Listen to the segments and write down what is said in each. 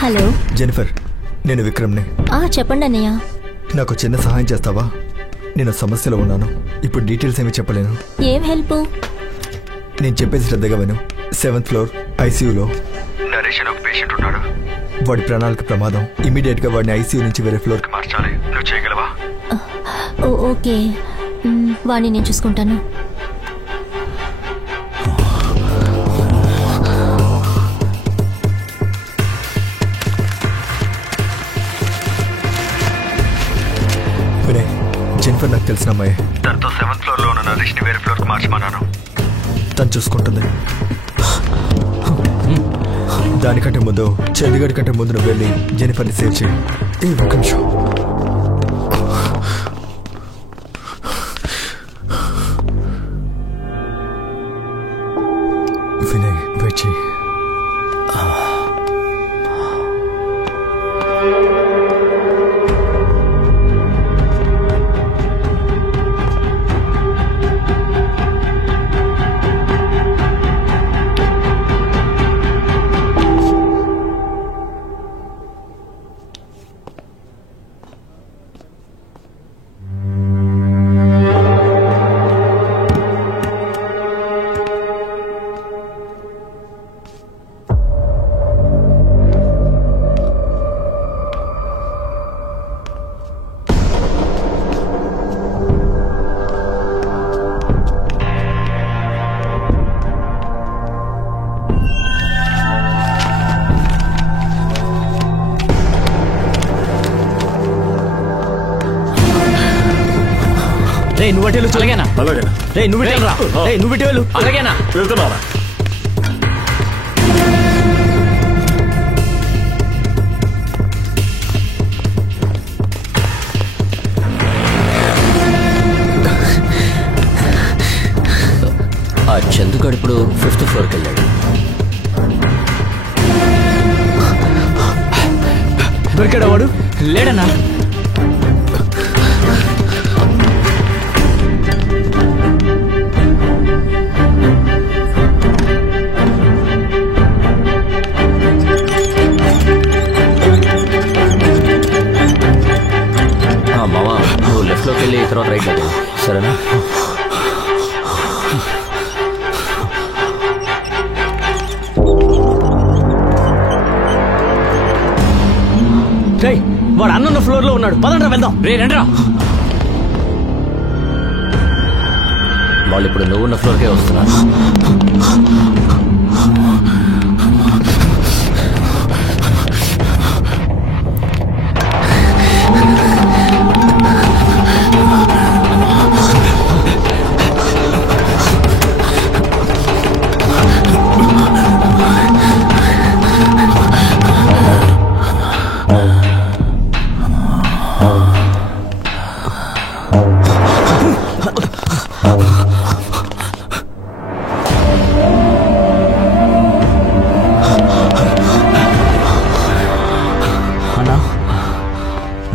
Hello Jennifer, నేను విక్రమ్ని. చెప్పండి అన్నయ్య. నాకు చిన్న సహాయం చేస్తావా? నేను సమస్యలో ఉన్నాను. ఇప్పుడు డీటెయిల్స్ ఏమి చెప్పలేను. ఏం హెల్ప్? నేను చెప్పేది శ్రద్ధగా విను. 7th ఫ్లోర్ ఐసీయూలో నరేష్ అని ఒక పేషెంట్ ఉన్నాడు. వాడి ప్రాణాలకు ప్రమాదం. ఇమీడియట్ గా వాడిని ఐసీయూ నుంచి వేరే ఫ్లోర్ కి మార్చాలి. నువ్వు చేయగలవా? ఓకే, వాడిని నేను చూసుకుంటాను. వినయ్, జెనిఫర్ నాకు తెలిసిన అమ్మాయి. తనతో 7th ఫ్లోర్ లో ఉన్న నరేష్ ని వేరే ఫ్లోర్ కి మార్చమన్నాను. తను చూసుకుంటుంది. దానికంటే ముందు, చండీగఢ్ కంటే ముందు నువ్వు వెళ్ళి జెనిఫర్ని సేవ్ చేయి. ఒక నిమిషం. వినయ్, వెయిట్ చేయి. నువ్వు వెళ్ళు. అలాగేనా? అలాగేనా? నువ్వు వెళ్ళరా. నువ్వు వెళ్ళు. అలాగేనా? వెళ్తున్నారా? ఆ చందుగాడు ఇప్పుడు 5th ఫ్లోర్కి వెళ్ళాడు. దొరికాడా వాడు? లేడన్నా. మామా, నువ్వు లెఫ్ట్లోకి వెళ్ళి తర్వాత రైట్ వెళ్ళి, సరేనా? వాడు అన్న ఫ్లోర్ లో ఉన్నాడు. పదండ్రా వెళ్దాం. రండ్రా. వాళ్ళు ఇప్పుడు నువ్వున్న ఫ్లోర్కే వస్తున్నారు.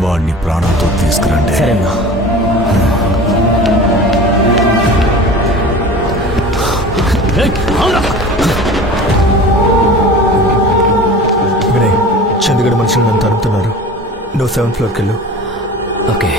వాడిని ప్రాణంతో తీసుకురండి. సరేనా? వినయ్, చండీగఢ్ మనుషులు నన్ను తరుముతున్నారు. నువ్వు 7th ఫ్లోర్కి వెళ్ళు. ఓకే.